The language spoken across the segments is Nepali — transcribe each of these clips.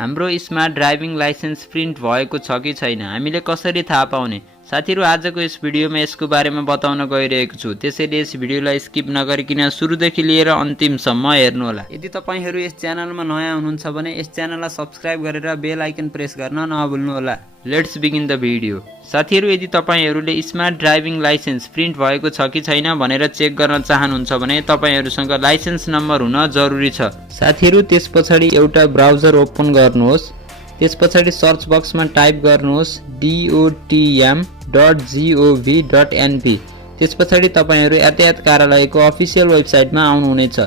हाम्रो स्मार्ट ड्राइभिङ लाइसेन्स प्रिन्ट भएको छ कि छैन हामीले कसरी थाहा पाउने? साथीहरु, आजको यस भिडियोमा यसको बारेमा बताउन गइरहेको छु। त्यसैले यस भिडियोलाई स्किप नगरिकन सुरुदेखि लिएर अन्तिमसम्म हेर्नुहोला। यदि तपाईहरु यस च्यानलमा नयाँ हुनुहुन्छ भने यस च्यानललाई सब्स्क्राइब गरेर बेल आइकन प्रेस गर्न नभुल्नुहोला। Let's begin the video. साथीहरु, यदि तपाईहरुले स्मार्ट ड्राइभिङ लाइसेन्स प्रिन्ट भएको छ कि छैन भनेर चेक गर्न चाहनुहुन्छ भने तपाईहरुसँग लाइसेन्स नम्बर हुन जरुरी छ। साथीहरु, त्यसपछि एउटा ब्राउजर ओपन गर्नुहोस्। त्यसपछि सर्च बक्समा टाइप गर्नुहोस् dotm.gov.np। त्यसपछि तपाईहरु यातायात कार्यालयको अफिसियल वेबसाइटमा आउनुहुनेछ।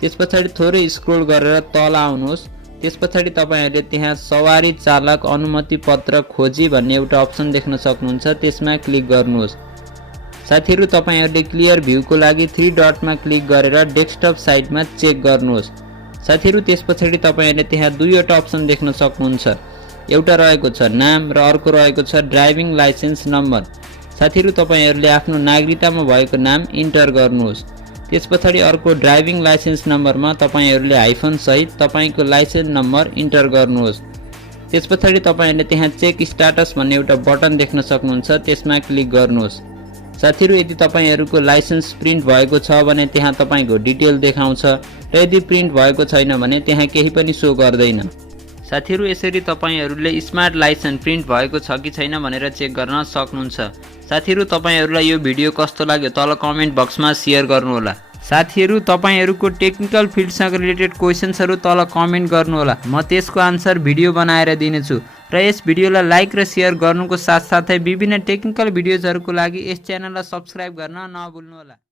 त्यसपछि थोरै स्क्रोल गरेर तल आउनुहोस्। त्यसपछि तपाईहरुले त्यहाँ सवारी चालक अनुमति पत्र खोजी भन्ने एउटा अप्सन देख्न सक्नुहुन्छ। त्यसमा क्लिक गर्नुहोस्। साथीहरु, तपाईहरुले क्लियर भ्यूको लागि 3 डटमा क्लिक गरेर डेस्कटप साइटमा चेक गर्नुहोस्। साथीहरु, त्यसपछि तपाईहरुले त्यहाँ दुईवटा अप्सन देख्न सक्नुहुन्छ। एउटा रहेको छ नाम र अर्को रहेको छ ड्राइभिङ लाइसेन्स नम्बर। साथीहरु, तपाईहरुले आफ्नो नागरिकतामा भएको नाम इन्टर गर्नुहोस्। त्यसपछि अर्को ड्राइभिङ लाइसेन्स नम्बरमा तपाईहरुले हाइफन सहित तपाईको लाइसेन्स नम्बर इन्टर गर्नुहोस्। त्यसपछि तपाईहरुले त्यहाँ चेक स्ट्याटस भन्ने एउटा बटन देख्न सक्नुहुन्छ। त्यसमा क्लिक गर्नुहोस्। साथीहरु, यदि तपाईहरुको लाइसेन्स प्रिन्ट भएको छ भने त्यहाँ तपाईको डिटेल देखाउँछ र यदि प्रिन्ट भएको छैन भने त्यहाँ केही पनि सो गर्दैन। साथीहरु, यसरी तपाईहरुले स्मार्ट लाइसेन्स प्रिन्ट भएको छ कि छैन भनेर चेक गर्न सक्नुहुन्छ। साथीहरु, तपाईहरुलाई यो भिडियो कस्तो लाग्यो तल कमेन्ट बक्समा शेयर गर्नुहोला। साथीहरु, तपाईहरुको टेक्निकल फिल्डसँग रिलेटेड क्वेशन्सहरु तल कमेन्ट गर्नुहोला। म त्यसको आन्सर भिडियो बनाएर दिनेछु र यस भिडियोलाई लाइक र शेयर गर्नुको साथसाथै विभिन्न टेक्निकल भिडियोजहरुको लागि यस च्यानललाई सब्स्क्राइब गर्न नभुल्नुहोला।